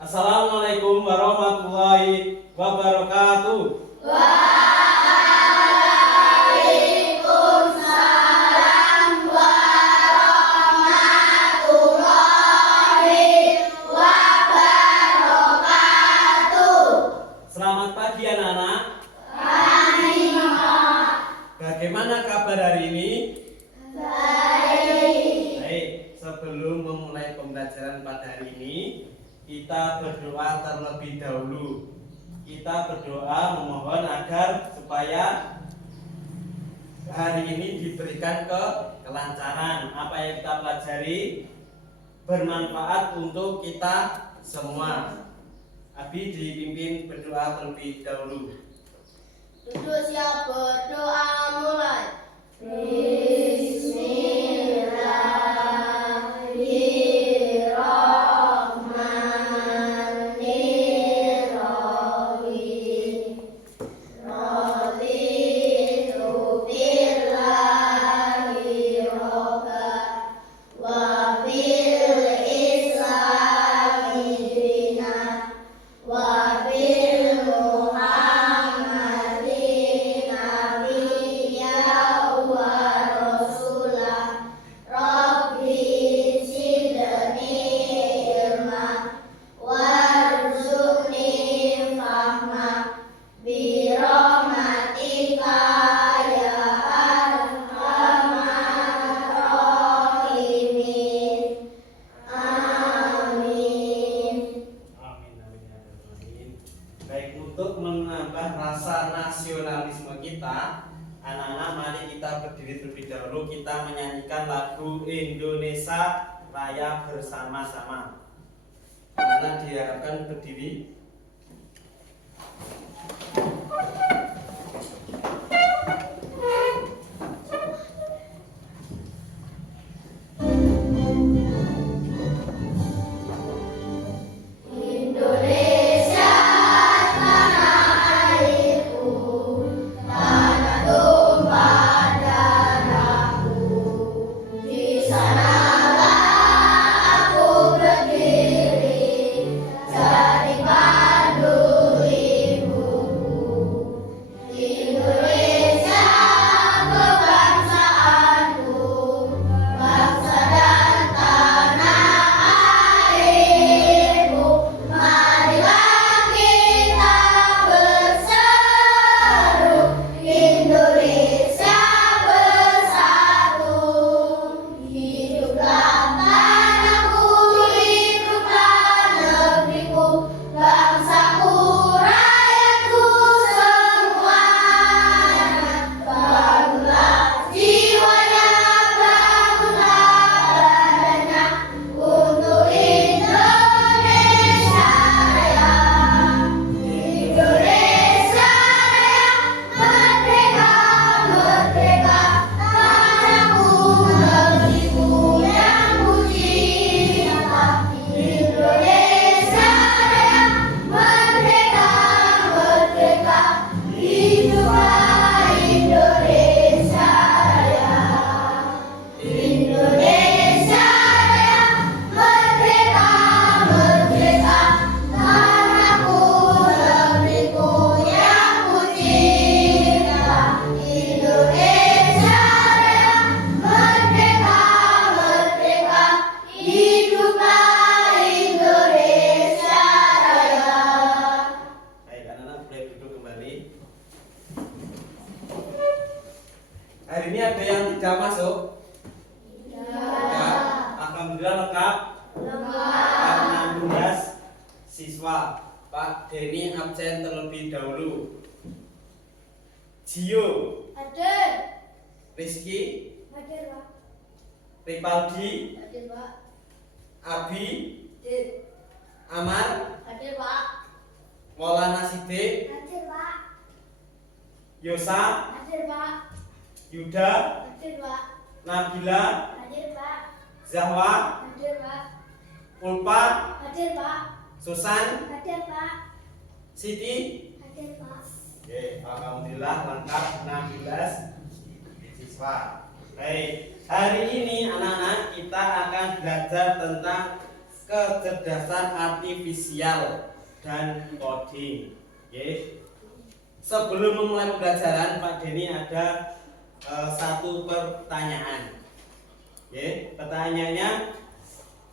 Assalamualaikum warahmatullahi wabarakatuh. Waalaikumsalam warahmatullahi wabarakatuh. Selamat pagi anak-anak. Pagi. Bagaimana kabar hari ini? Baik. Baik, sebelum memulai pembelajaran pada hari ini, kita berdoa terlebih dahulu. Kita berdoa memohon agar supaya hari ini diberikan kelancaran. Apa yang kita pelajari bermanfaat untuk kita semua. Abi dipimpin berdoa terlebih dahulu. Duduk siap berdoa mulai. Bismillahirrahmanirrahim. Raditu billahi robba wa bil islami dina wa bil Muhammadin nabiyya wa rasulah. Rabbi zidni ilma warzuqni fahma bi rahmatika ya arhamar rahimin. Amin. Amin. Baik, untuk menambah rasa nasionalisme kita, anak-anak, mari kita berdiri terlebih dahulu. Kita menyanyikan lagu Indonesia Raya bersama-sama. Anak-anak diharapkan berdiri. Indonesia tanah airku, tanah tumpah darahku. Di sanalah aku berdiri, jadi pandu ibuku. Indonesia kebangsaanku, bangsa dan tanah airku. Marilah kita berseru, Indonesia bersatu. Hiduplah tanahku, hiduplah negeriku, bangsaku, rakyatku semuanya. Bangunlah jiwanya, bangunlah badannya untuk Indonesia Raya. Indonesia Raya, merdeka, merdeka, tanahku, negeriku yang ku cinta. Indonesia Raya, merdeka, merdeka, hiduplah Indonesia Raya. Indonesia Raya, merdeka, merdeka, tanahku, negeriku yang ku cinta. Indonesia Raya, merdeka, merdeka, hiduplah Indonesia Raya. Baik, anak-anak boleh duduk kembali. Hari ini ada yang tidak masuk? Ya, alhamdulillah lengkap. Karena 16 siswa. Pak Denny absen terlebih dahulu. Gio, Hadir. Rizky, Hadir, Pak. Ripaldi, Hadir, Pak. Abi, Hadir. Amar, Hadir, Pak. Maulana Sidik, Hadir, Pak. Yosa, Hadir, Pak. Yuda, Hadir, Pak. Nabila, Hadir, Pak. Zahwa, Hadir, Pak. Ulfa, Hadir, Pak. Susan, Hadir, Pak. Siti. Hadir, Pak. Oke, alhamdulillah lengkap 16 siswa. Baik, hari ini anak-anak kita akan belajar tentang kecerdasan artifisial dan coding. Oke. Sebelum memulai pembelajaran, Pak Denny ada satu pertanyaan. Oke, pertanyaannya,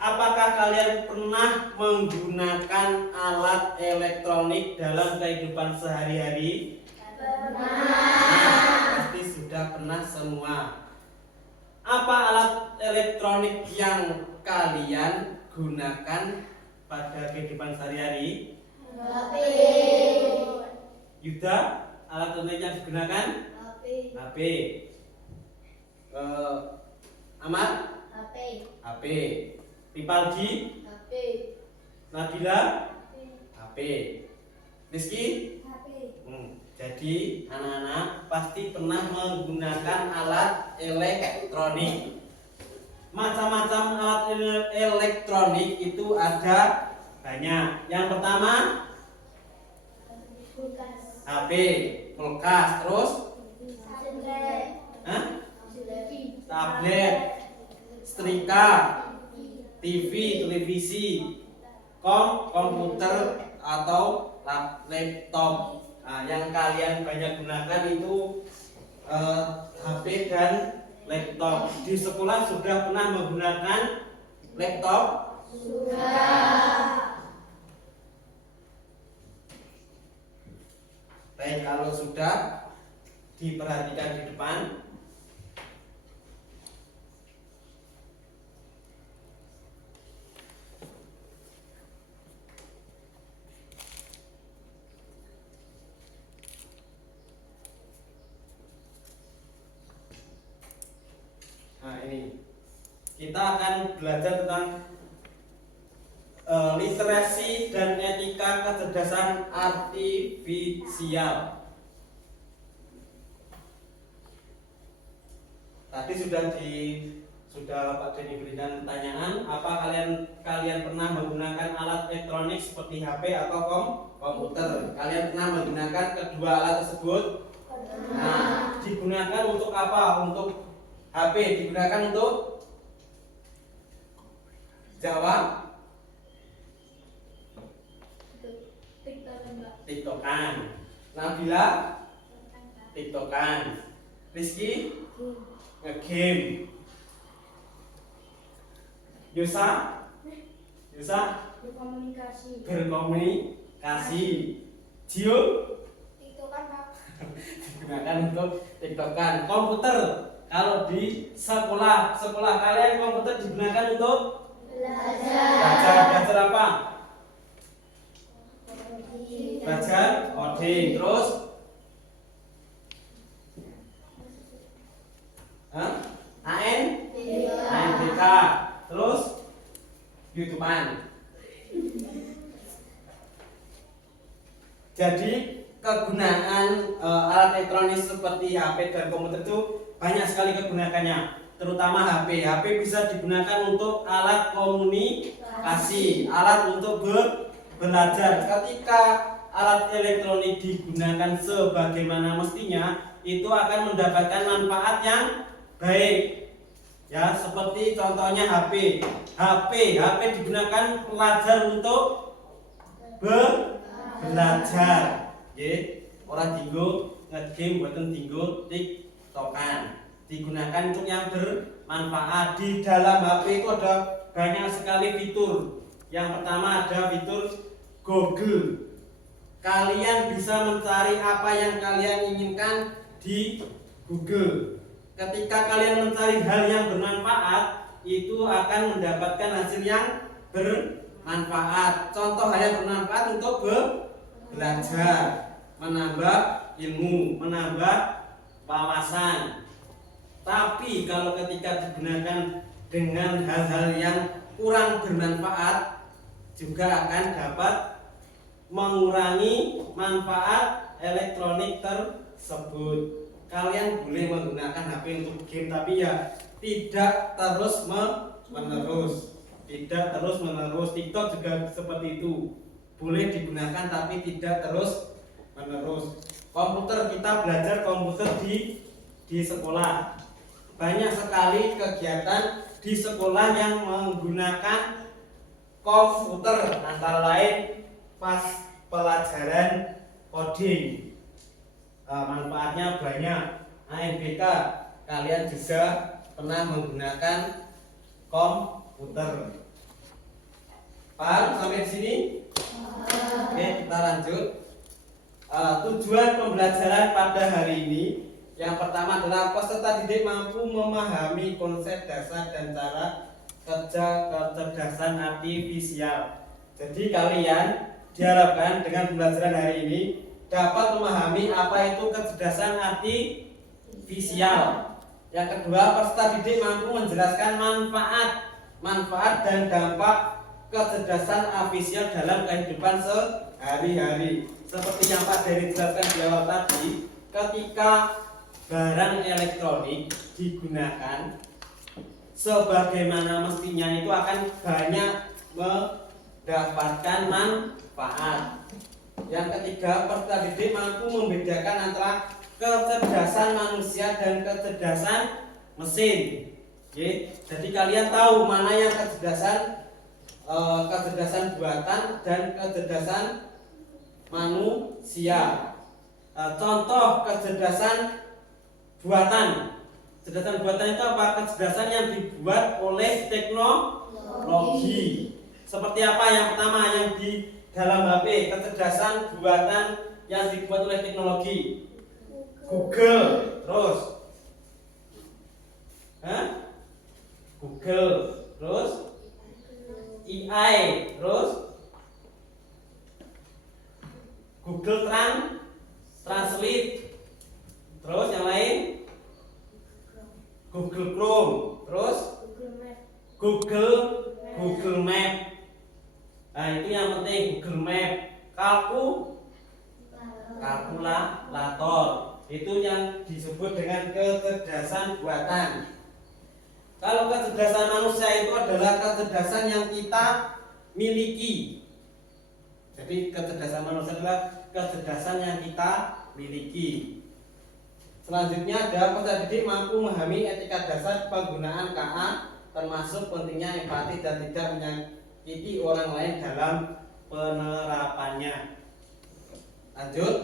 apakah kalian pernah menggunakan alat elektronik dalam kehidupan sehari-hari? Nah, pasti sudah pernah semua. Apa alat elektronik yang kalian gunakan pada kehidupan sehari-hari? Yuda, alat elektronik yang digunakan? HP. Ahmad? HP. Ripaldi? Nabila? HP. Rizky? Jadi anak-anak pasti pernah menggunakan alat elektronik. Macam-macam alat elektronik itu ada banyak. Yang pertama HP, kulkas, terus tablet, setrika, TV, televisi, komputer atau laptop. Nah, yang kalian banyak gunakan itu HP dan laptop. Di sekolah sudah pernah menggunakan laptop? Baik, kalau sudah, diperhatikan di depan. Nah, ini kita akan belajar tentang literasi dan etika kecerdasan artifisial. Tadi sudah Pak Denny berikan pertanyaan, apa kalian pernah menggunakan alat elektronik seperti HP atau komputer? Kalian pernah menggunakan kedua alat tersebut? Nah, digunakan untuk apa? Untuk HP digunakan untuk jawab TikTokan. Nabila TikTokan. Rizky nge-game. Yusa berkomunikasi. Jio digunakan untuk TikTokan. Komputer, kalau di sekolah kalian komputer digunakan untuk belajar apa? Belajar coding. Terus ANBK. Terus YouTubean. Jadi kegunaan alat elektronik seperti HP dan komputer itu banyak sekali kegunaannya, terutama HP. HP bisa digunakan untuk alat komunikasi, alat untuk belajar. Ketika alat elektronik digunakan sebagaimana mestinya, itu akan mendapatkan manfaat yang baik. Ya, seperti contohnya HP. HP digunakan pelajar untuk belajar. Orang tinggal nge-game, buatan tinggal TikTokan. Digunakan untuk yang bermanfaat. Di dalam HP itu ada banyak sekali fitur. Yang pertama ada fitur Google. Kalian bisa mencari apa yang kalian inginkan di Google. Ketika kalian mencari hal yang bermanfaat, itu akan mendapatkan hasil yang bermanfaat. Contoh hal yang bermanfaat untuk belajar, menambah ilmu, menambah wawasan. Tapi kalau ketika digunakan dengan hal-hal yang kurang bermanfaat, juga akan dapat mengurangi manfaat elektronik tersebut. Kalian boleh menggunakan HP untuk game, tapi ya tidak terus menerus. TikTok juga seperti itu, boleh digunakan tapi tidak terus menerus. Komputer, kita belajar komputer di sekolah. Banyak sekali kegiatan di sekolah yang menggunakan komputer, antara lain pas pelajaran coding. Manfaatnya banyak. AMBK kalian juga pernah menggunakan komputer. Paham sampai di sini? Oke, kita lanjut. Tujuan pembelajaran pada hari ini yang pertama adalah peserta didik mampu memahami konsep dasar dan cara kerja kecerdasan artifisial. Jadi kalian diharapkan dengan pembelajaran hari ini dapat memahami apa itu kecerdasan artifisial. Yang kedua, peserta didik mampu menjelaskan manfaat dan dampak kecerdasan artifisial dalam kehidupan sehari-hari. Seperti yang Pak Dery jelaskan di awal tadi, ketika barang elektronik digunakan sebagaimana mestinya itu akan banyak mendapatkan manfaat. Yang ketiga, peserta didik mampu membedakan antara kecerdasan manusia dan kecerdasan mesin. Oke, jadi kalian tahu mana yang kecerdasan buatan dan kecerdasan manusia. Contoh kecerdasan buatan. Kecerdasan buatan itu apa? Kecerdasan yang dibuat oleh teknologi. Seperti apa? Yang pertama yang di dalam HP, kecerdasan buatan yang dibuat oleh teknologi. Google, terus Google, terus AI, terus Google Translate, terus yang lain Google Chrome, terus Google Map. Nah, itu yang penting Google Map. Kalkulator itu yang disebut dengan kecerdasan buatan. Kalau kecerdasan manusia itu adalah kecerdasan yang kita miliki. Jadi kecerdasan manusia adalah kecerdasan yang kita miliki. Selanjutnya ada peserta didik mampu memahami etika dasar penggunaan KA, termasuk pentingnya empati dan tidak menyakiti orang lain dalam penerapannya. Lanjut.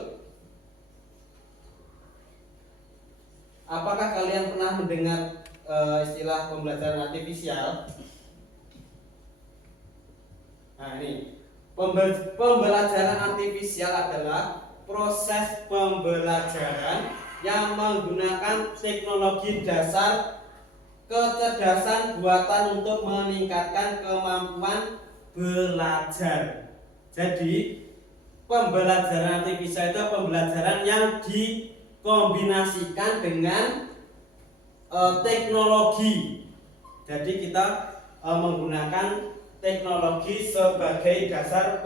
Apakah kalian pernah mendengar istilah pembelajaran artifisial? Nah, ini pembelajaran artifisial adalah proses pembelajaran yang menggunakan teknologi dasar kecerdasan buatan untuk meningkatkan kemampuan belajar. Jadi pembelajaran artifisial itu pembelajaran yang dikombinasikan dengan teknologi. Jadi kita menggunakan teknologi sebagai dasar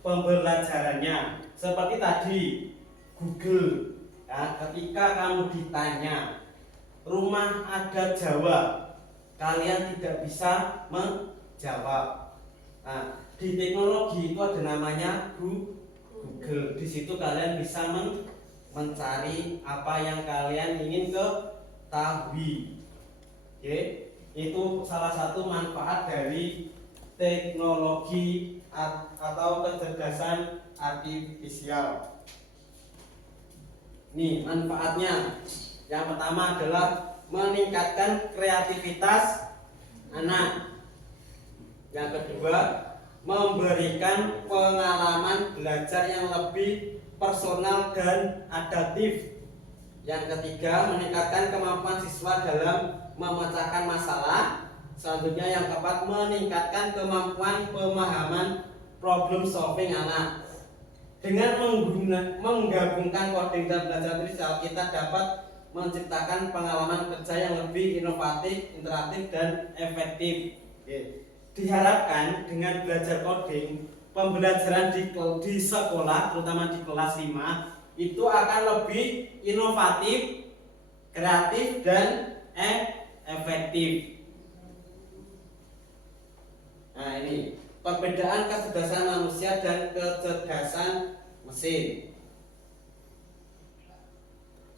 pembelajarannya. Seperti tadi Google, ya, ketika kamu ditanya rumah ada jawab, kalian tidak bisa menjawab. Nah, di teknologi itu ada namanya Google. Di situ kalian bisa mencari apa yang kalian ingin ketahui. Oke, itu salah satu manfaat dari teknologi atau kecerdasan artifisial. Nih manfaatnya. Yang pertama adalah meningkatkan kreativitas anak. Yang kedua, memberikan pengalaman belajar yang lebih personal dan adaptif. Yang ketiga, meningkatkan kemampuan siswa dalam memecahkan masalah. Selanjutnya yang keempat, meningkatkan kemampuan pemahaman problem solving anak. Dengan menggabungkan coding dan belajar artifisial, kita dapat menciptakan pengalaman kerja yang lebih inovatif, interaktif, dan efektif. Diharapkan dengan belajar coding, pembelajaran di sekolah, terutama di kelas 5, itu akan lebih inovatif, kreatif, dan efektif. Nah, ini perbedaan kecerdasan manusia dan kecerdasan mesin.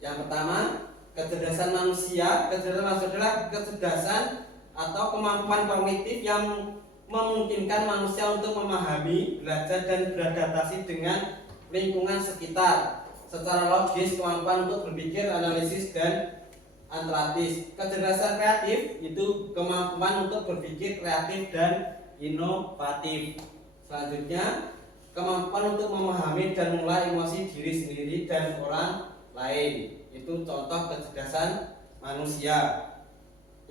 Yang pertama, kecerdasan manusia adalah kecerdasan atau kemampuan kognitif yang memungkinkan manusia untuk memahami, belajar, dan beradaptasi dengan lingkungan sekitar. Secara logis, kemampuan untuk berpikir, analisis, dan analitis. Kecerdasan kreatif itu kemampuan untuk berpikir kreatif dan inovatif. Selanjutnya, kemampuan untuk memahami dan mengelola emosi diri sendiri dan orang lain. Itu contoh kecerdasan manusia.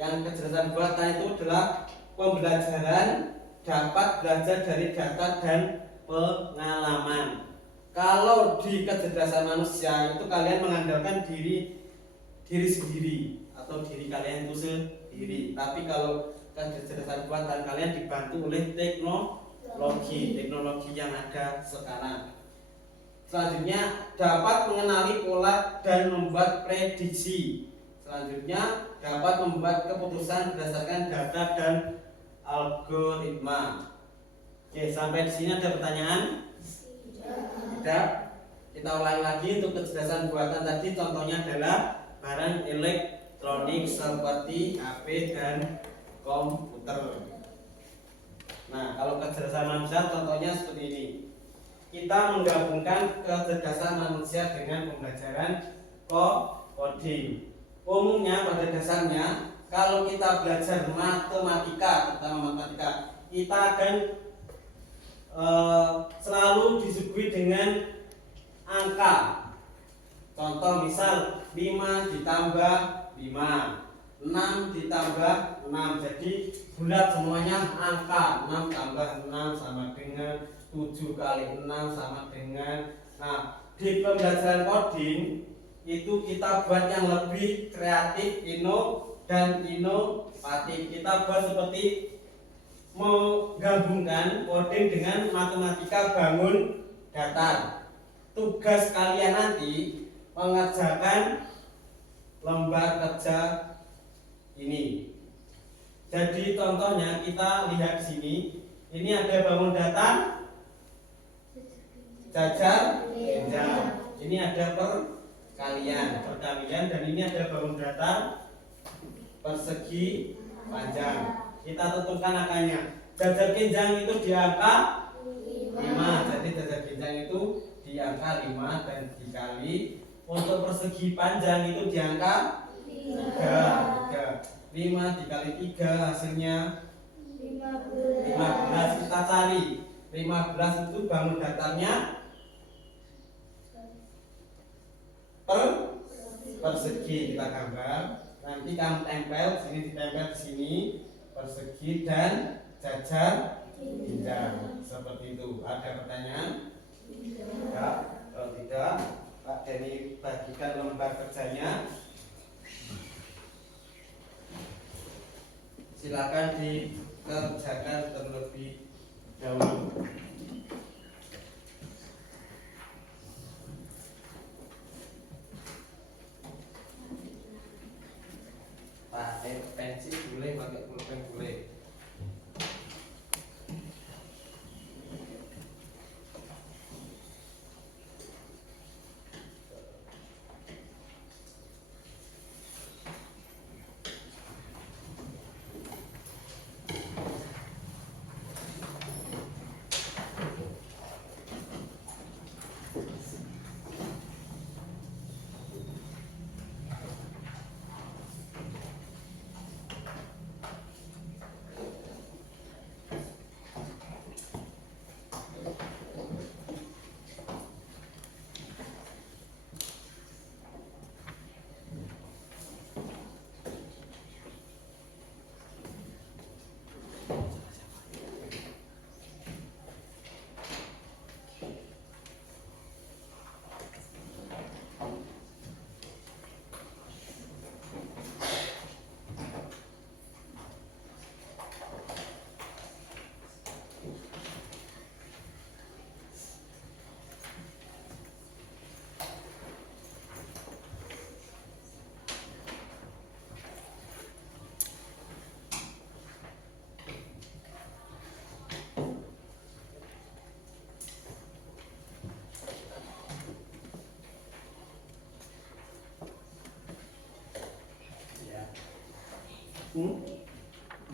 Yang kecerdasan buatan itu adalah pembelajaran, dapat belajar dari data dan pengalaman. Kalau di kecerdasan manusia itu kalian mengandalkan diri sendiri atau diri kalian itu sendiri. Tapi kalau kecerdasan buatan kalian dibantu oleh teknologi yang ada sekarang. Selanjutnya, dapat mengenali pola dan membuat prediksi. Selanjutnya, dapat membuat keputusan berdasarkan data dan algoritma. Oke, sampai di sini ada pertanyaan? Tidak. Kita ulangi lagi untuk kecerdasan buatan tadi. Contohnya adalah barang elektronik seperti HP dan komputer. Nah, kalau kecerdasan manusia contohnya seperti ini. Kita menggabungkan kecerdasan manusia dengan pembelajaran coding. Umumnya pada dasarnya kalau kita belajar matematika, terutama matematika, kita akan selalu disuguhi dengan angka. Contoh misal 5 ditambah 5, 6 ditambah 6. Jadi bulat semuanya angka. 6 tambah 6 sama dengan 7 kali 6 sama dengan. Nah, di pembelajaran coding itu kita buat yang lebih kreatif, inovatif. Kita buat seperti menggabungkan coding dengan matematika bangun datar. Tugas kalian nanti mengerjakan lembar kerja ini. Jadi contohnya kita lihat di sini. Ini ada bangun datar, jajar, jenjang. Ini ada perkalian, dan ini ada bangun datar, persegi, panjang. Kita tentukan angkanya. Jajar jenjang itu di angka 5. Jadi jajar jenjang itu di angka 5 dan dikali. Untuk persegi panjang itu di angka 3. 5 dikali 3 hasilnya 15. Kita cari 15 itu bangun datarnya persegi. Kita gambar. Nanti kamu tempel sini, ditempel di sini persegi dan jajar jenjang. Seperti itu. Ada pertanyaan? Tidak. Kalau tidak, Pak Denny bagikan lembar kerjanya. Silakan dikerjakan terlebih dahulu. Pakai pensil boleh, pakai pulpen boleh.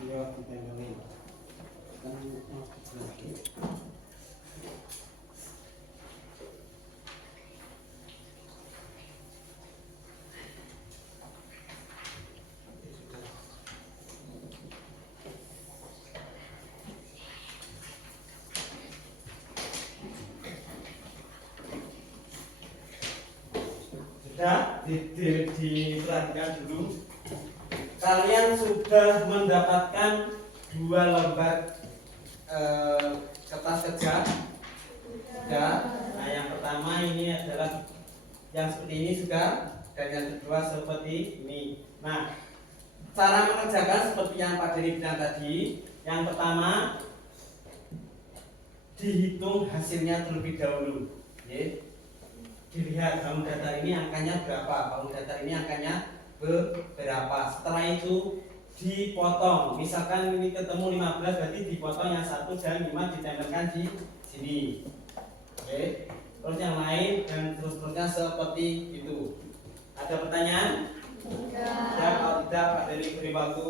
Iya, ditempelin. Sudah diperhatikan dulu. Kalian sudah mendapatkan 2 lembar kertas kerja. Sudah. Nah, yang pertama ini adalah yang seperti ini sudah, dan yang kedua seperti ini. Nah, cara mengerjakan seperti yang Pak Dery bilang tadi. Yang pertama, dihitung hasilnya terlebih dahulu. Oke. Dilihat bangun datar ini angkanya berapa, bangun datar ini angkanya berapa. Setelah itu dipotong. Misalkan ini ketemu 15, berarti dipotong yang 1 dan 5 ditempelkan di sini. Oke. Terus yang lain dan terus-terusnya seperti itu. Ada pertanyaan? Ya, kalau tidak Pak Dery beri waktu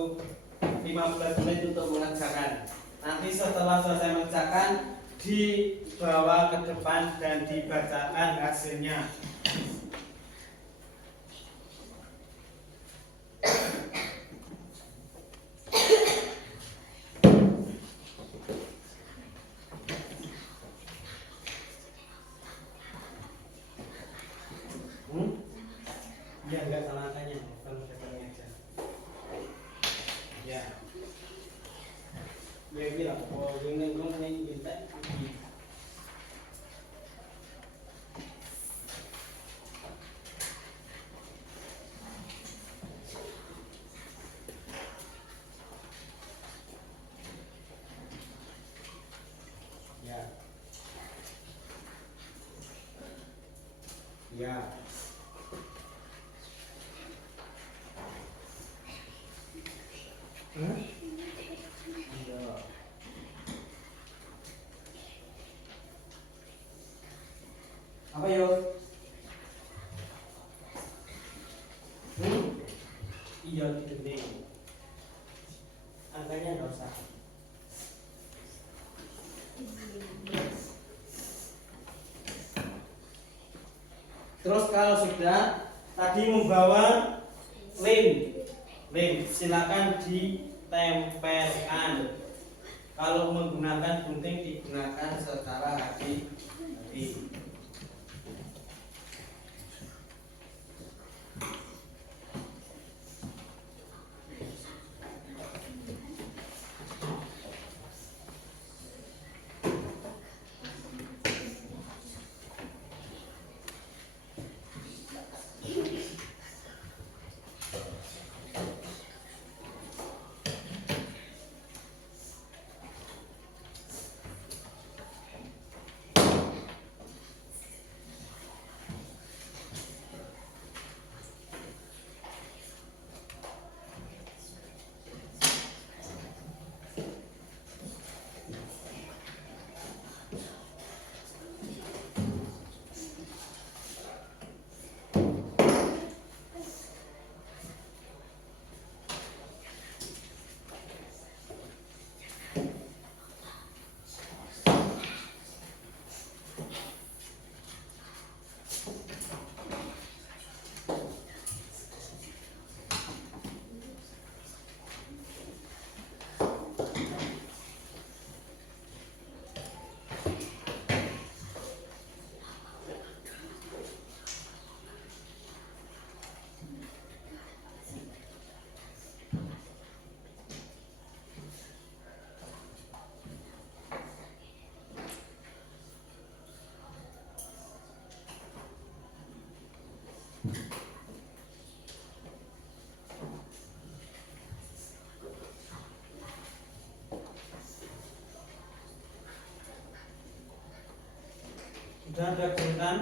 15 menit untuk mengerjakan. Nanti setelah selesai mengerjakan, dibawa ke depan dan dibacakan hasilnya. Ya, enggak salah angkanya, bukan dapatnya aja. Ya. Dia bilang, oh ini bintang. Ya. Ya. Apa yo? Iya gede. Angkanya nggak usah. Terus kalau sudah tadi membawa lem, silakan ditempelkan. Kalau menggunakan gunting digunakan secara hati-hati. Sudah ada kesulitan?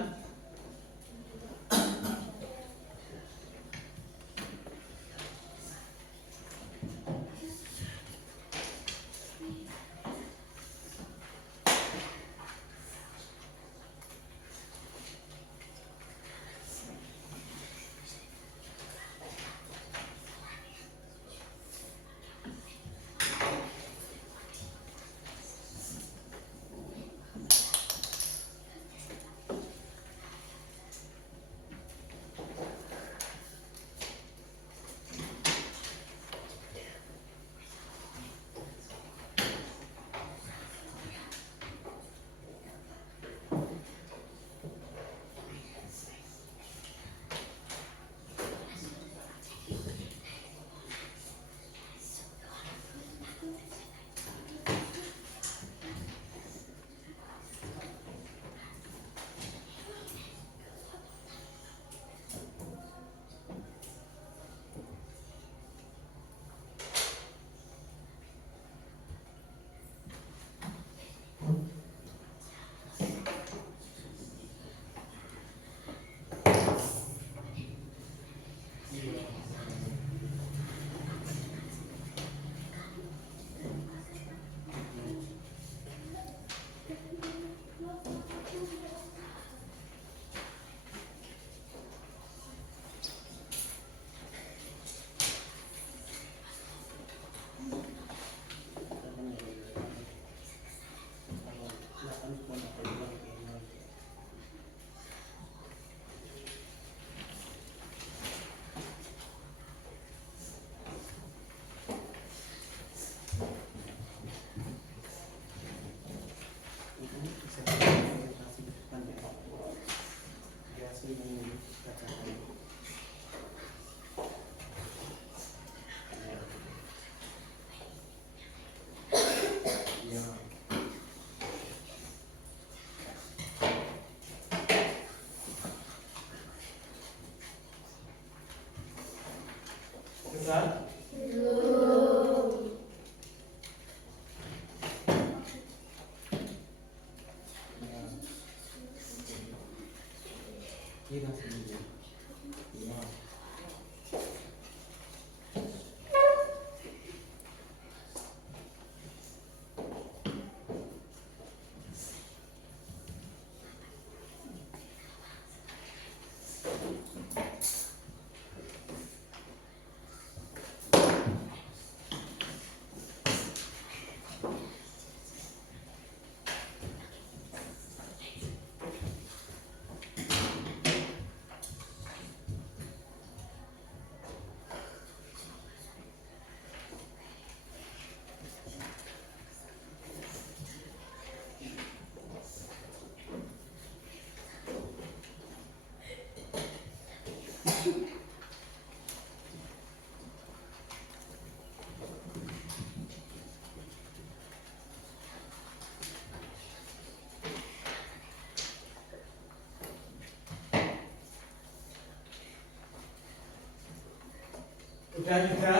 Sudah. Ya.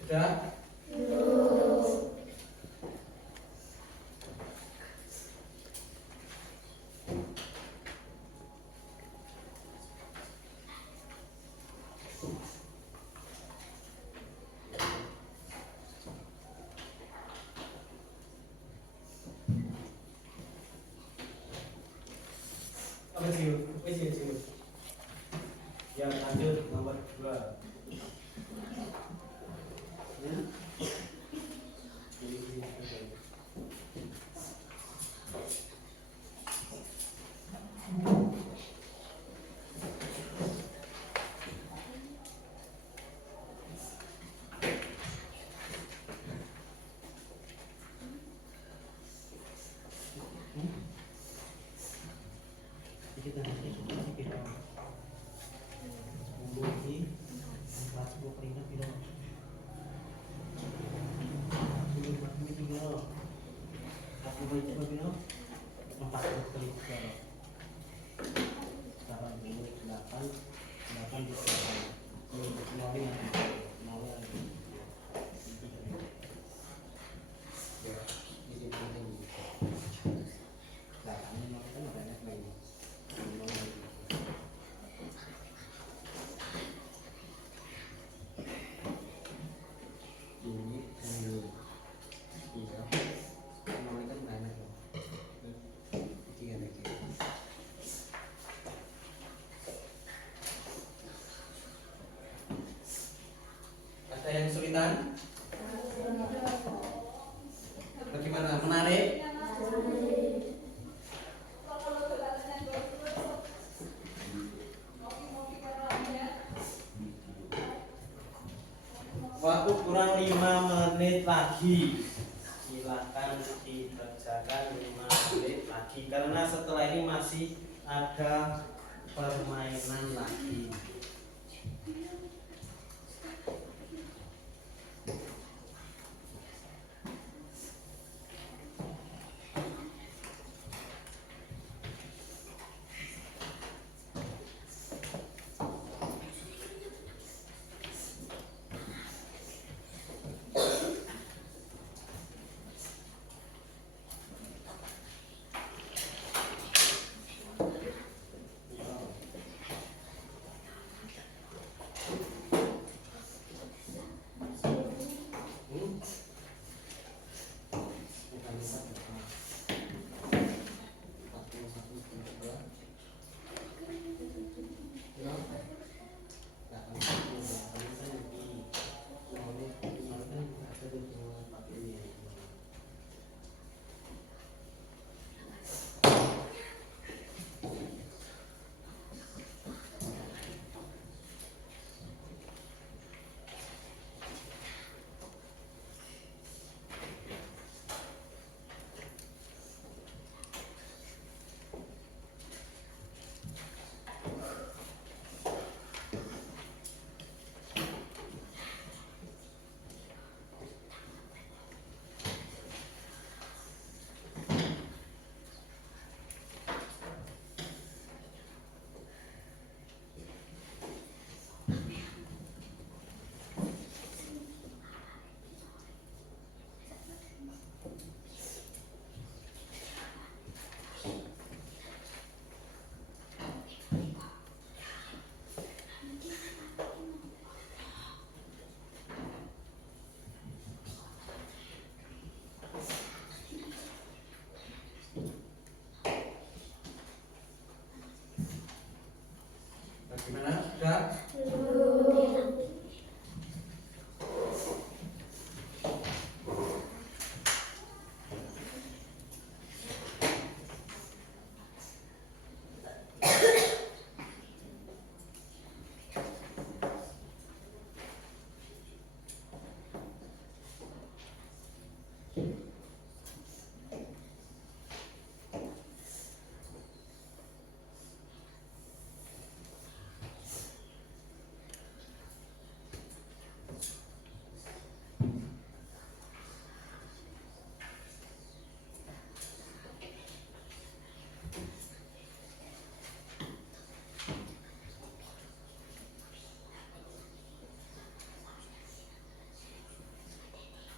Sudah. Apa sih? Ya, lanjut nomor 2. Ya. Kita nanti kita membuat Facebook ini video. Aku baca video 40 kali. Sekarang ini 8 di sana. Ini mau yang ya, ini penting. Nah, ini mau kan banyak lagi. Ada yang kesulitan? Bagaimana? Menarik? Waktu kurang 5 menit lagi. Silakan dikerjakan 5 menit lagi karena setelah ini masih ada permainan lagi.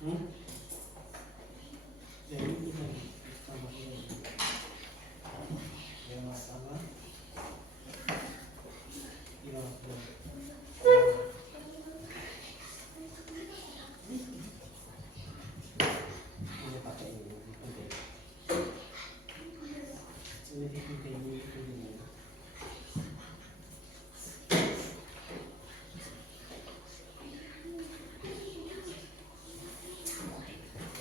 Jadi kita tambah ini. Ya, tambah. Iya, betul. Ini pakai ini penting. Ini penting.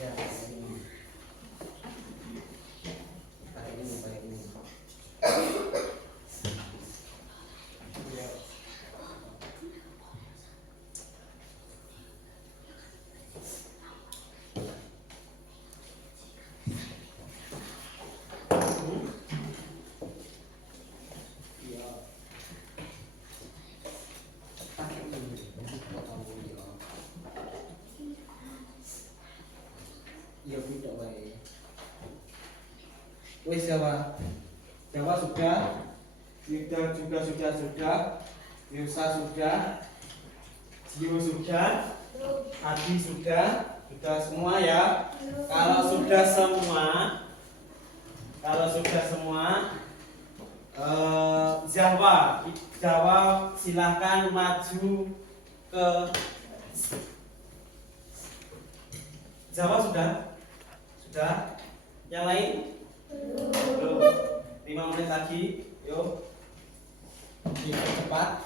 Ya, ini. Pakai ini. Ya. Iya. Pakai ini. Iya, tidak baik. Wes Jawa. Jawa sudah. Sudah. Yusa sudah. Jiu sudah. Adi sudah. Sudah semua ya. Kalau sudah semua, Jawa silahkan maju ke Jawa sudah. Yang lain? Belum. 5 menit lagi. Yuk. Cepat.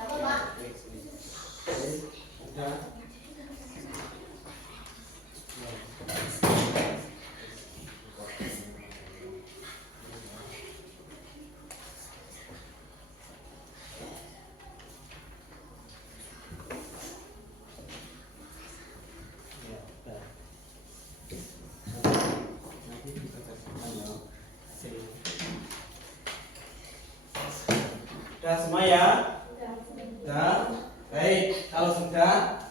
Apa, Pak? Sudah. Sudah semua ya? Sudah. Baik, kalau sudah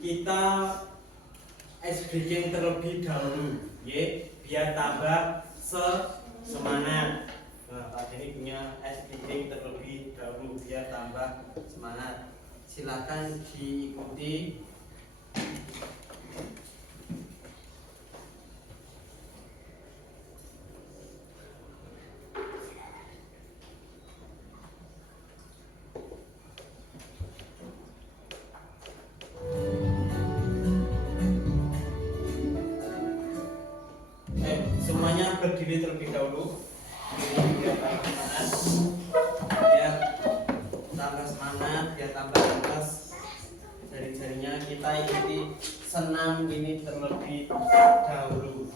kita ice breaking terlebih dahulu, ya, biar tambah semangat. Nah, Pak Denny punya ice breaking terlebih dahulu biar tambah semangat. Silakan diikuti. Semuanya berdiri terlebih dahulu. Biar tambah semangat, biar tambah jelas jari-jarinya. Kita ikuti senam ini terlebih dahulu.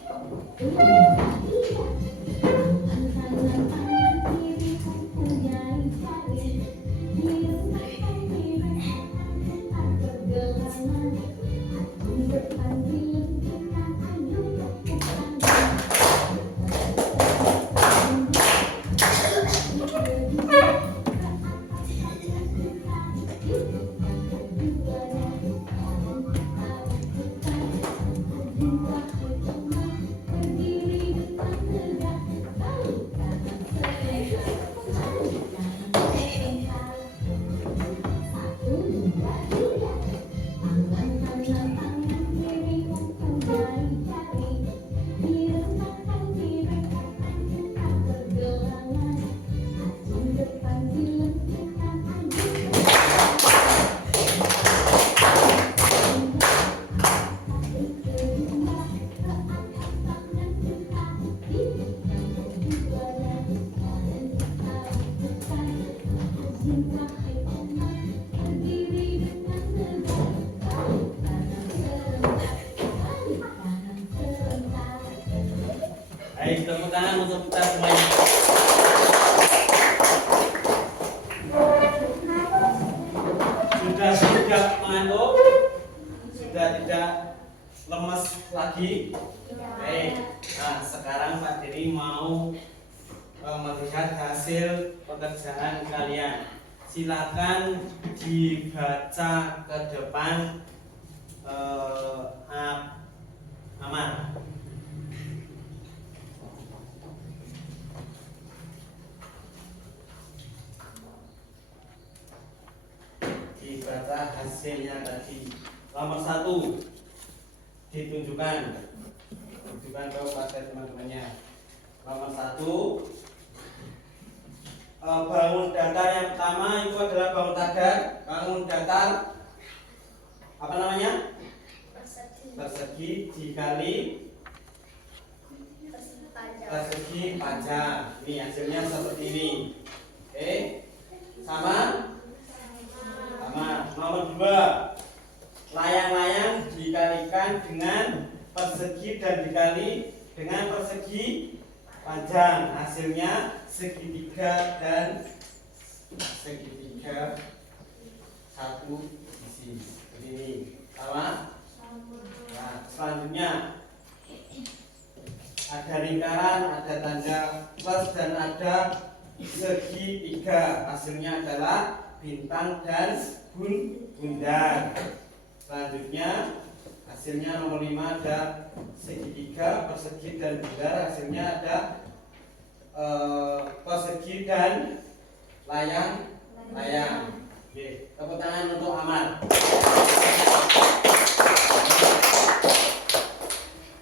Baik, tepuk tangan untuk kita semuanya. Sudah tidak mengantuk, sudah tidak lemas lagi. Baik, nah sekarang Pak Denny mau melihat hasil pekerjaan kalian. Silakan dibaca ke depan Amar. Dibaca hasilnya tadi. Nomor 1 ditunjukkan kepada teman-temannya. Nomor 1, bangun datar yang pertama itu adalah bangun tagar. Bangun datar apa namanya? Persegi dikali persegi panjang. Ini hasilnya seperti ini. Oke, sama. Nomor 2, layang-layang dikalikan dengan persegi dan dikali dengan persegi panjang. Hasilnya segitiga dan segitiga satu sisi. Seperti ini. Sama? Nah, selanjutnya ada lingkaran, ada tanda plus dan ada segitiga. Hasilnya adalah bintang dan bundar. Selanjutnya hasilnya nomor 5 ada segitiga, persegi dan bundar. Hasilnya ada persegi dan layang. Oke, tepuk tangan untuk Amar.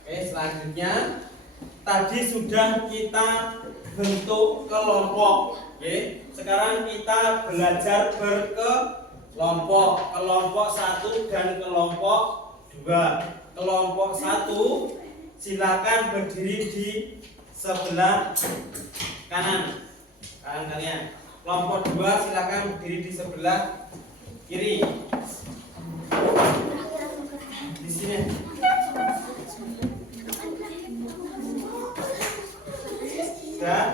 Oke, selanjutnya tadi sudah kita bentuk kelompok. Oke, sekarang kita belajar berkelompok. Kelompok 1 dan kelompok 2. Kelompok 1 silakan berdiri di sebelah kanan kalian. Kelompok 2 silakan berdiri di sebelah kiri. Di sini. Sudah?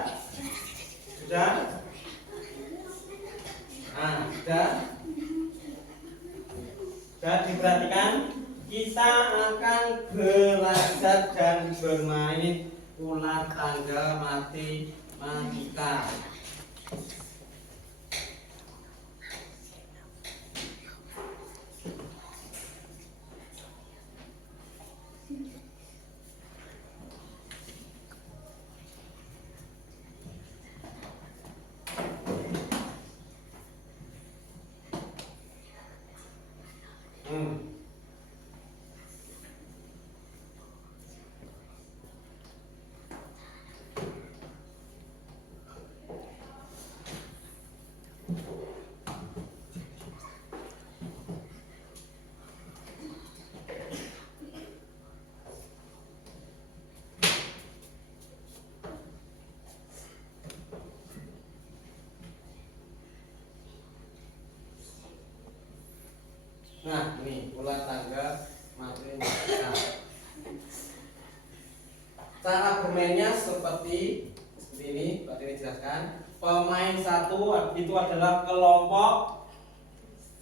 Nah, sudah diperhatikan. Kita akan belajar dan bermain ular tangga matematika. Nah, ini ular tangga matematika. Cara bermainnya seperti ini, Pak Dini jelaskan. Pemain 1 itu adalah kelompok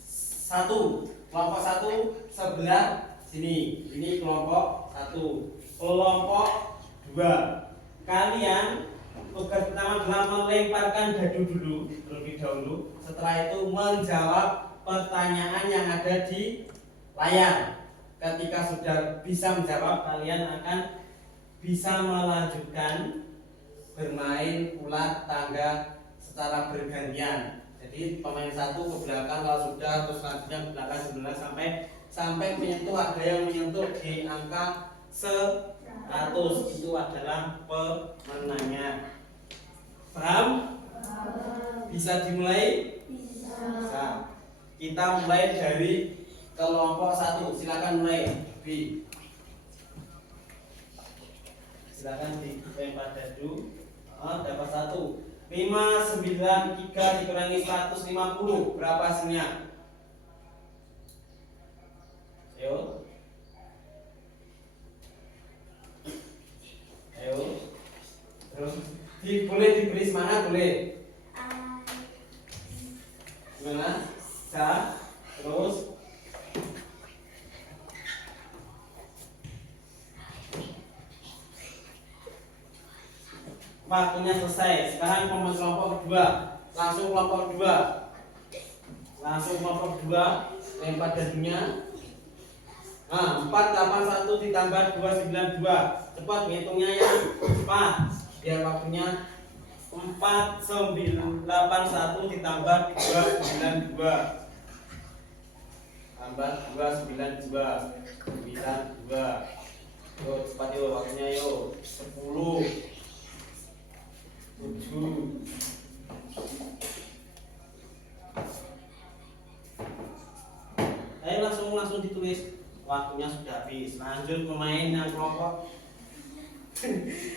1. Kelompok 1 sebelah sini. Ini kelompok 1. Kelompok 2. Kalian tugas pertama adalah melemparkan dadu dulu terlebih dahulu. Setelah itu menjawab pertanyaan yang ada di layar. Ketika sudah bisa menjawab, kalian akan bisa melanjutkan bermain ular tangga secara bergantian. Jadi pemain 1 ke belakang kalau sudah, terus selanjutnya ke belakang sebelah sampai menyentuh, ada yang menyentuh di angka 100. Itu adalah pemenangnya. Paham? Bisa dimulai? Bisa. Kita mulai dari kelompok 1. Silakan mulai. B. Silakan dilempar dadu. Dapat 1. 593 dikurangi 150. Berapa hasilnya? Ayo. Terus boleh diberi semangat, boleh. Gimana? Terus Waktunya selesai. Sekarang kelompok kedua. Langsung kelompok kedua. Langsung kelompok kedua. Lempar dadinya. Nah, 481 ditambah 292. Cepat ngitungnya ya. Cepat. Biar waktunya 4981 ditambah 292. Tambah 292. 92. Yuk cepat yuk waktunya yuk. 10 7 Ayo langsung ditulis. Waktunya sudah habis. Lanjut pemain yang kelompok.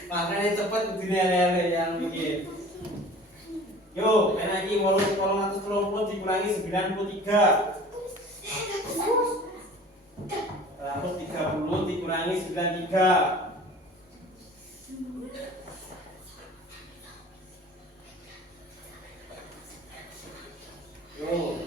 Makanya cepat lele yang bikin. Yuk, main lagi 830 dikurangi 93. 130 dikurangi 93. Yuk.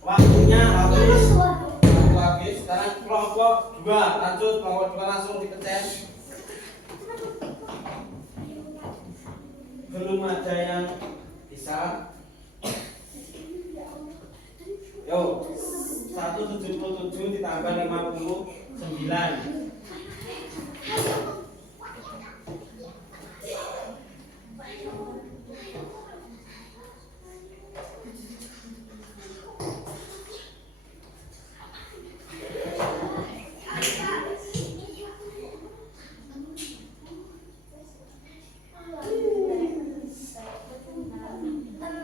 Waktunya habis. Waktu habis. Sekarang kelompok 2. Lanjut kelompok 2 langsung dipencet. Belum ada yang bisa. Yo, 177 ditambah 59.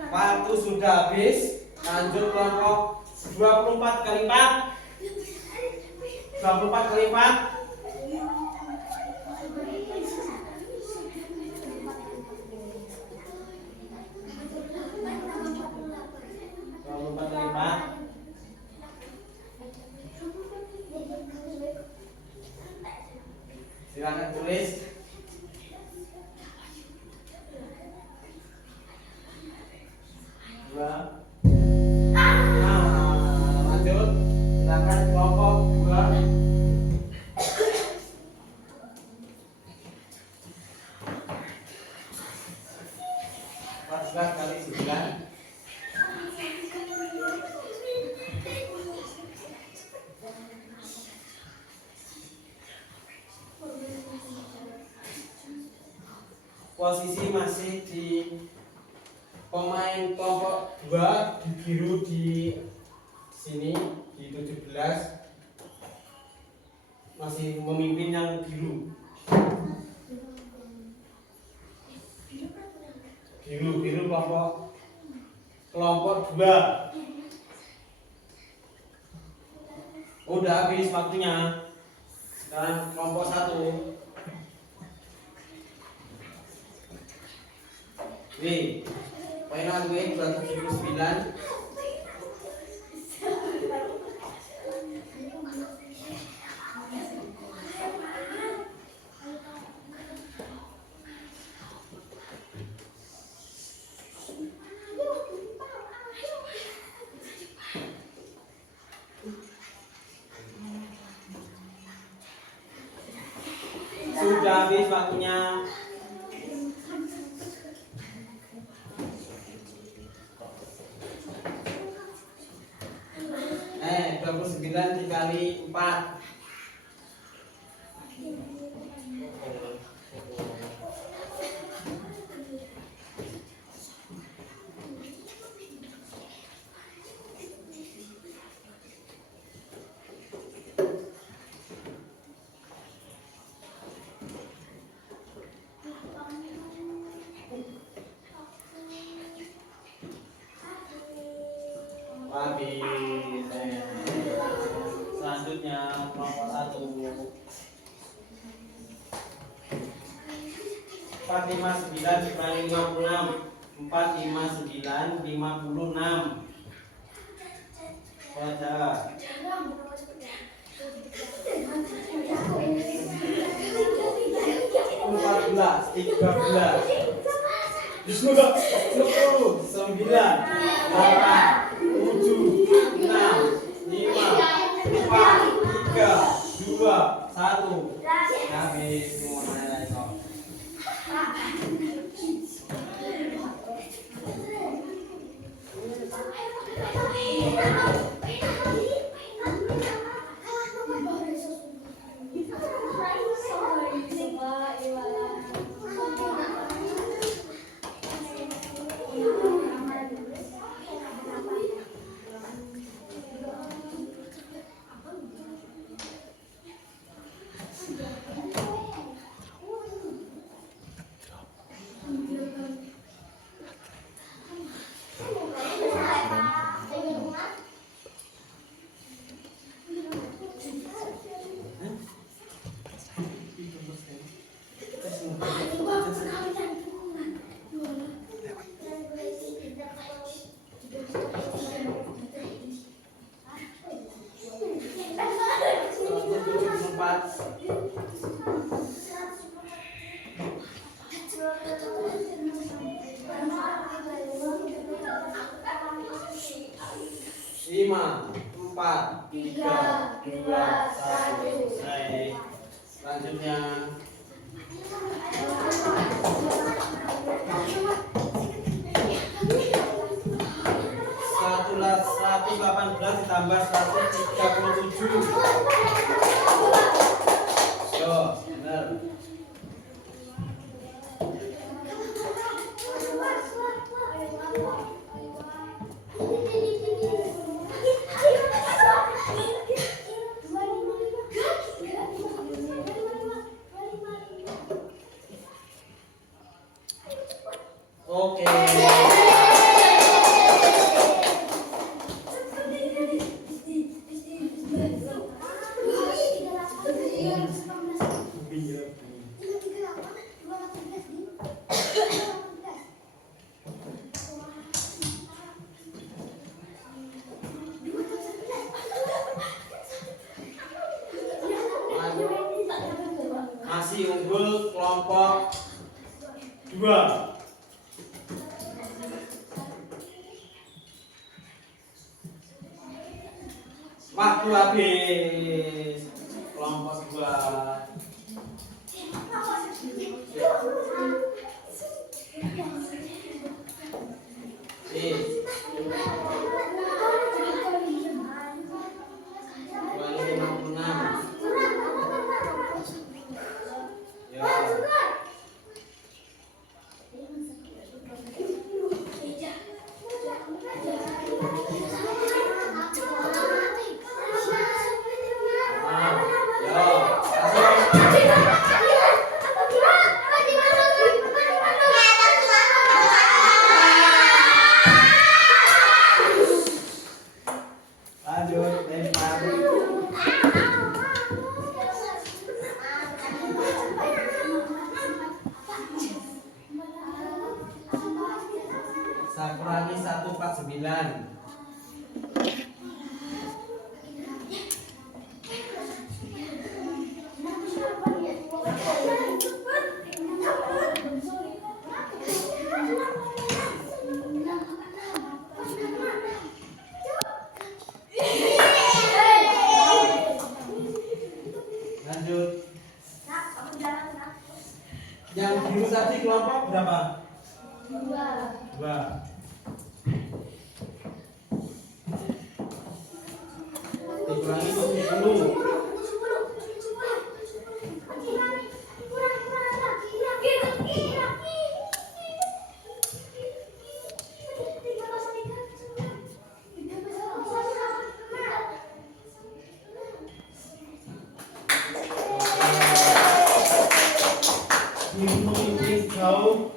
Waktu sudah habis. Lanjut kelompok 24 kali 4. 24 kali 4. 24 kali 4. Silakan tulis. Lanjut, silakan kelompok 2. 14 kali 9. Posisi masih di pemain kelompok 2 di biru di sini di 17 masih memimpin yang biru. Biru kelompok 2. Udah habis waktunya. Sekarang kelompok 1. Nih, mainan gue 279. Sudah habis waktunya. Eh, 29 dikali 4. Habis. Selanjutnya kelompok 1. 459 dikurangi 56. 459 56. Baca. 14 13 10 9 8 5, 4, 3, 2, 1. Selesai. Selanjutnya satulah 118 ditambah 137. Yo, benar. Oke. Masih unggul kelompok 2. Waktu habis. Kelompok 2. Sakurani 149. Lanjut. Yang biru tadi kelompok berapa? 2. Dikurangi 70. Jauh.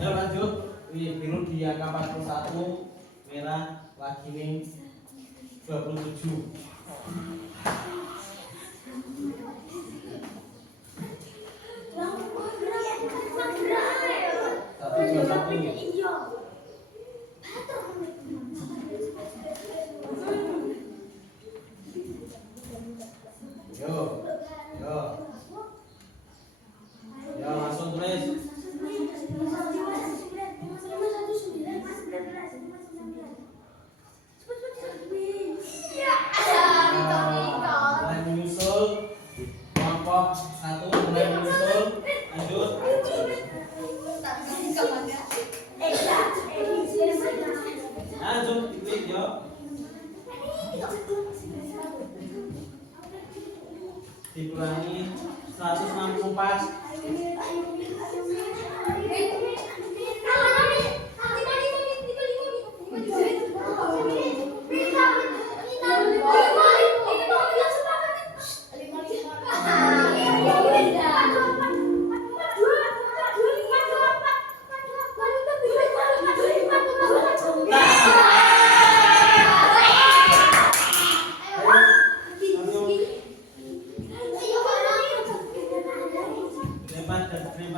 Ya lanjut. Biru di angka 41, merah lagi nih 27. Yo, langsung tulis. Mulai menyusul kelompok 1 mulai menyusul. Lanjut. Lanjut diklik yo. Dikurangi 164. Terima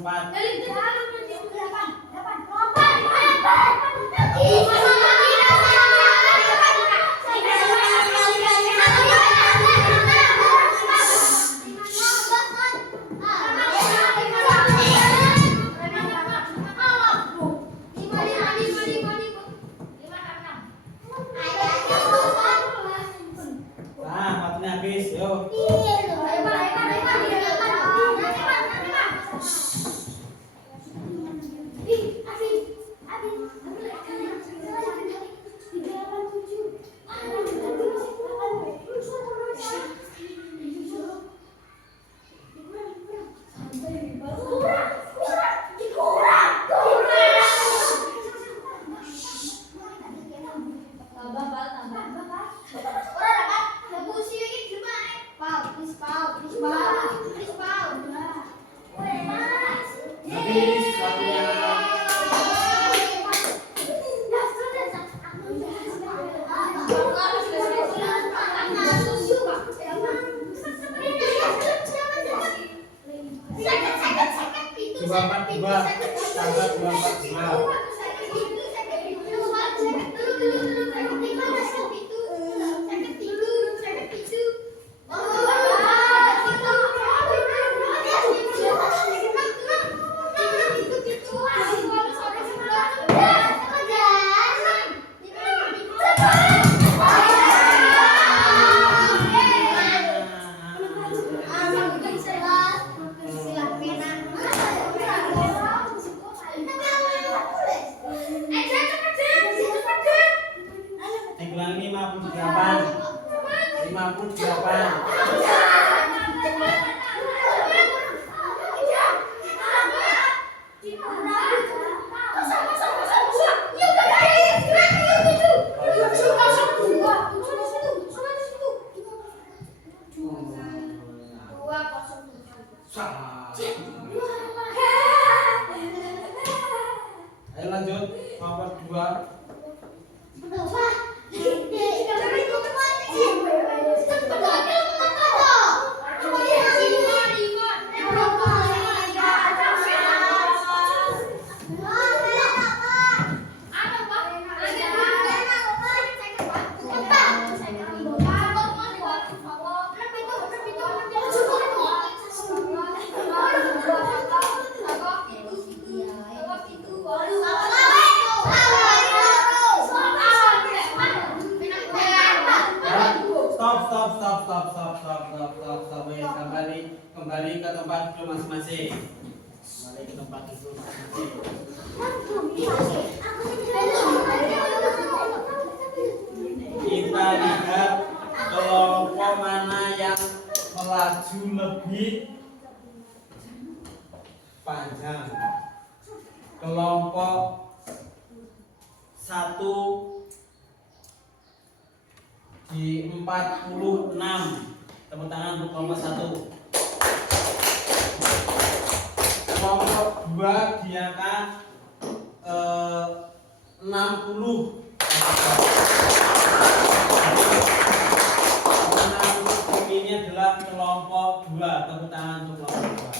4. Nah, waktunya habis. Yuk. Habis waktunya. Dua empat dua tambah 242. Dikurangi 58. 58. Salah. Ayo lanjut. 42. Stop. Wes, kembali ke tempat duduk masing-masing. Kembali ke tempat duduk masing-masing. Kita lihat kelompok mana yang melaju lebih panjang. Kelompok 1 di 46. Tepuk tangan untuk kelompok 1. Kelompok 2 di angka 60. Ini adalah kelompok 2. Tepuk tangan untuk kelompok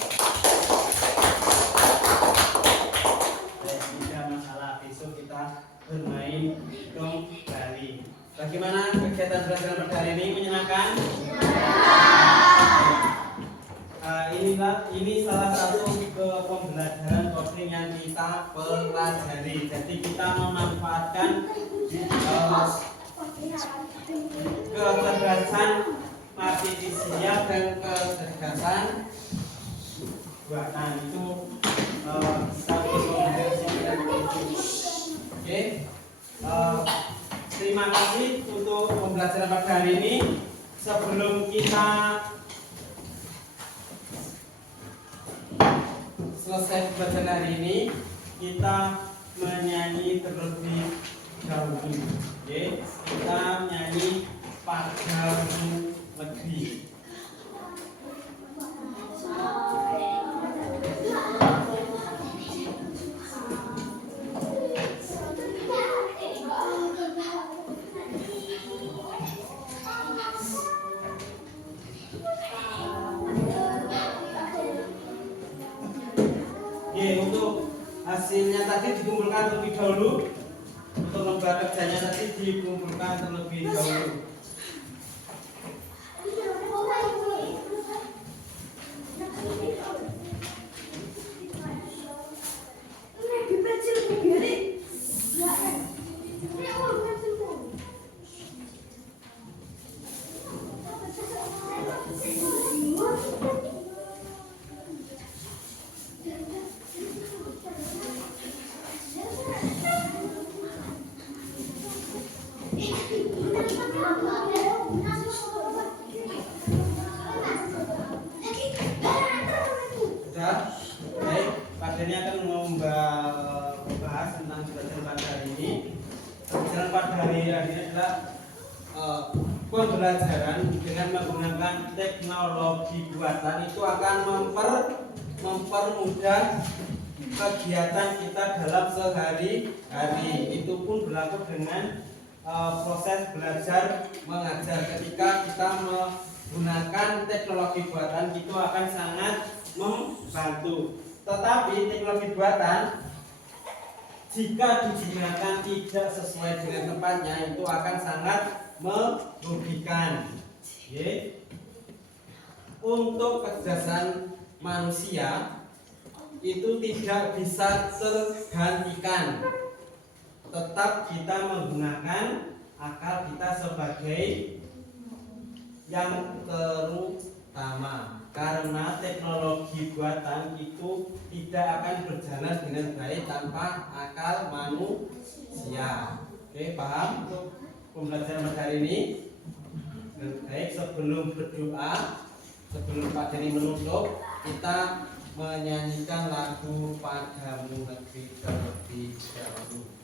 2. Tidak masalah, besok kita bermain kembali. Bagaimana kegiatan belajar pada hari ini? Menyenangkan? Ini salah satu pembelajaran coding yang kita pelajari. Jadi kita memanfaatkan kecerdasan artifisial dan kecerdasan buatan itu satu Oke. Terima kasih untuk pembelajaran pada hari ini. Sebelum kita selesai pembelajaran hari ini, kita menyanyi terlebih dahulu. Oke, kita menyanyi Padamu Negeri. Untuk hasilnya tadi dikumpulkan terlebih dahulu. Untuk lembar kerjanya tadi dikumpulkan terlebih dahulu. Baik, Pak Denny akan membahas tentang pembelajaran pada hari ini. Pembelajaran pada hari ini adalah pembelajaran dengan menggunakan teknologi buatan itu akan mempermudah kegiatan kita dalam sehari-hari. Itu pun berlaku dengan proses belajar mengajar. Ketika kita menggunakan teknologi buatan itu akan sangat membantu. Tetapi teknologi buatan jika digunakan tidak sesuai dengan tempatnya itu akan sangat merugikan. Untuk kecerdasan manusia itu tidak bisa tergantikan. Tetap kita menggunakan akal kita sebagai yang terutama. Karena teknologi buatan itu tidak akan berjalan dengan baik tanpa akal manusia. Oke, paham untuk pembelajaran hari ini? Baik, sebelum berdoa, sebelum Pak Denny menutup, kita menyanyikan lagu Padamu Negeri terlebih dahulu.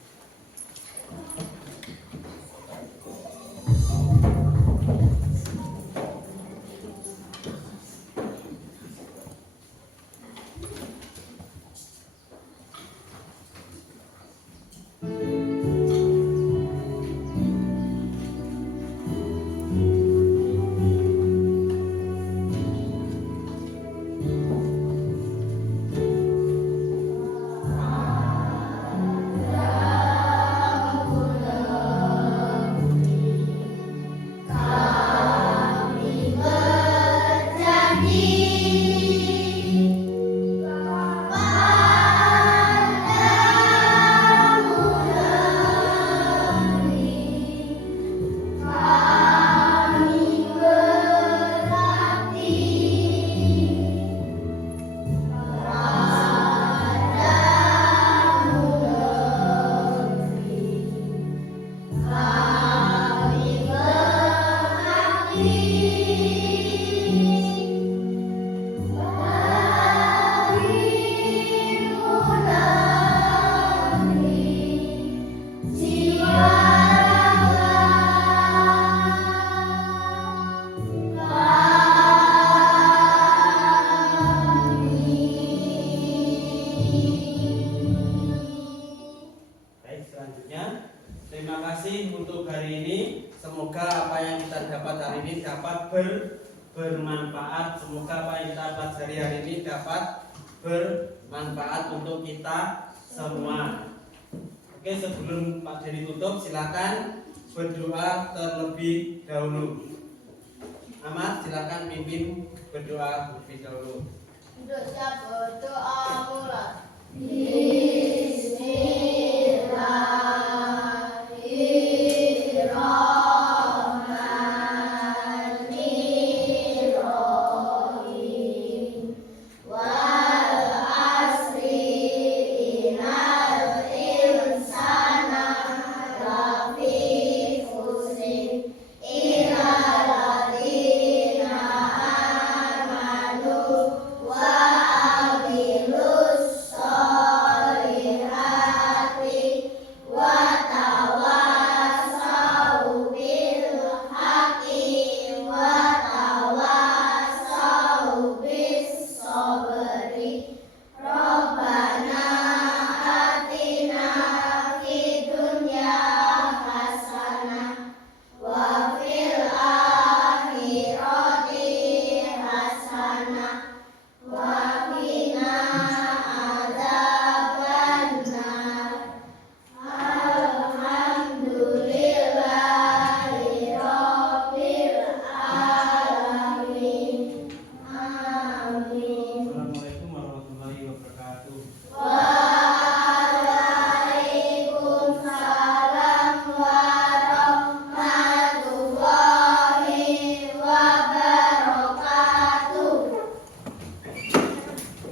Terima kasih untuk hari ini. Semoga apa yang kita dapat hari ini dapat bermanfaat. Semoga apa yang kita pelajari hari ini dapat bermanfaat untuk kita semua. Oke, sebelum Pak Denny tutup, silakan berdoa terlebih dahulu. Ahmad, silakan pimpin berdoa terlebih dahulu. Untuk siap berdoa mulai. Hasanah